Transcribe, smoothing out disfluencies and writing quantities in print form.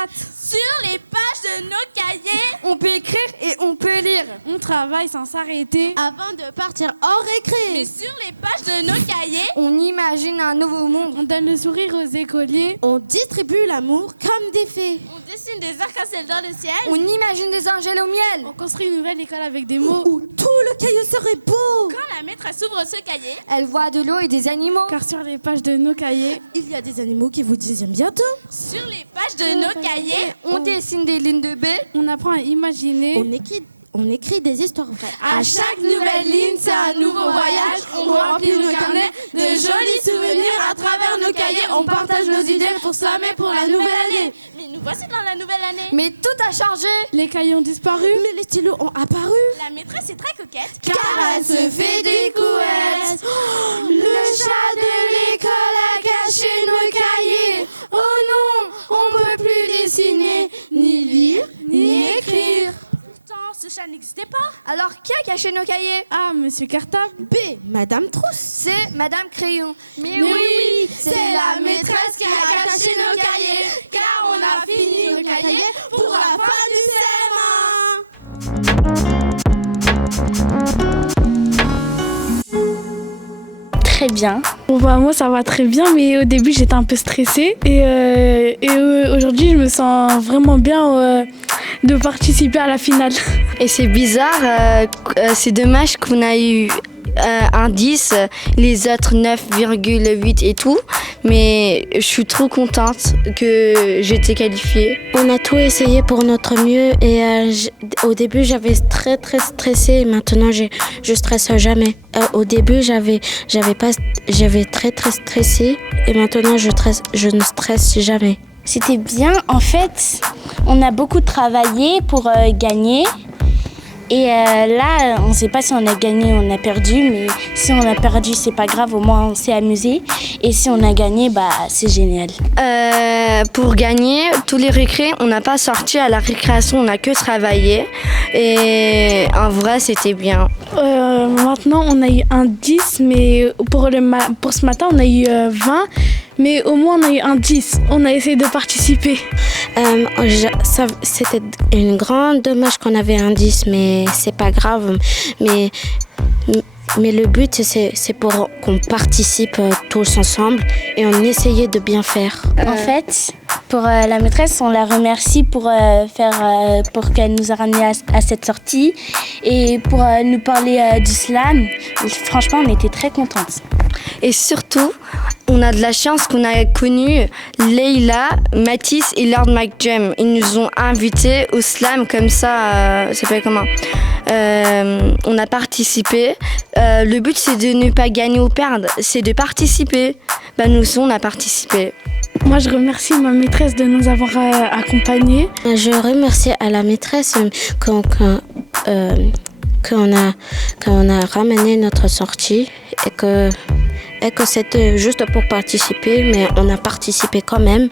maths. Sur les pages de nos cahiers, On peut écrire et on peut lire. On travaille sans s'arrêter. Avant de partir en récré. mais sur les pages de nos cahiers, On imagine un nouveau monde. On donne le sourire aux écoliers. On distribue l'amour comme des fées. on dessine des arcs-en-ciel dans le ciel. On imagine des angels au miel. On construit une nouvelle école avec des mots. Où tout le cahier serait beau. Quand la maîtresse ouvre ce cahier, Elle voit de l'eau et des animaux. Car sur les pages de nos cahiers, Il y a des animaux qui vous disent bientôt. sur les pages de nos cahiers, On dessine des lignes de baie. on apprend à imaginer. On écrit des histoires vraies. à chaque nouvelle ligne, c'est un nouveau voyage. On remplit nos carnets de jolis souvenirs à travers nos cahiers. On partage nos idées pour s'aimer pour la nouvelle année. Mais nous voici dans la nouvelle année. Mais tout a changé. Les cahiers ont disparu. Mais les stylos ont apparu. La maîtresse est très coquette. Car elle se fait des couettes. Le chat de l'école a caché nos cahiers. Oh non, on peut plus dessiner, ni lire, ni écrire. Pourtant, ce chat n'existait pas. Alors qui a caché nos cahiers? Ah, Monsieur Cartable. B. Madame Trousse. C'est Madame Crayon. Mais Oui, c'est la maîtresse qui a caché nos cahiers. Car on a fini nos cahiers pour la fin du CM1. Très bien. Bon bah moi ça va très bien, mais au début j'étais un peu stressée et aujourd'hui je me sens vraiment bien de participer à la finale. Et c'est bizarre, c'est dommage qu'on a eu un 10, les autres 9,8 et tout, mais je suis trop contente que j'ai été qualifiée. On a tout essayé pour notre mieux et au début j'avais très stressé et maintenant je stresse jamais. Au début j'avais très stressé et maintenant je ne stresse jamais. C'était bien, en fait, on a beaucoup travaillé pour gagner. Et là, on ne sait pas si on a gagné ou on a perdu, mais si on a perdu, c'est pas grave, au moins on s'est amusé. Et si on a gagné, bah c'est génial. Pour gagner, tous les récrés, on n'a pas sorti à la récréation, on n'a que travaillé. Et en vrai, c'était bien. Maintenant on a eu un 10, mais pour ce matin on a eu 20. Mais au moins on a eu un 10, on a essayé de participer. C'était une grande dommage qu'on avait un 10, mais c'est pas grave. Mais le but, c'est pour qu'on participe tous ensemble et on essayait de bien faire. En fait, pour la maîtresse, on la remercie pour qu'elle nous a ramenés à cette sortie et pour nous parler du slam. Franchement, on était très contentes. Et surtout, on a de la chance qu'on a connu Leïla, Mathis et Lord McJam. Ils nous ont invités au slam comme ça, ça s'appelle comment ? On a participé. Le but, c'est de ne pas gagner ou perdre, c'est de participer. Nous aussi, on a participé. Moi, je remercie ma maîtresse de nous avoir accompagnés. Je remercie à la maîtresse qu'on a ramené notre sortie et que c'était juste pour participer, mais on a participé quand même.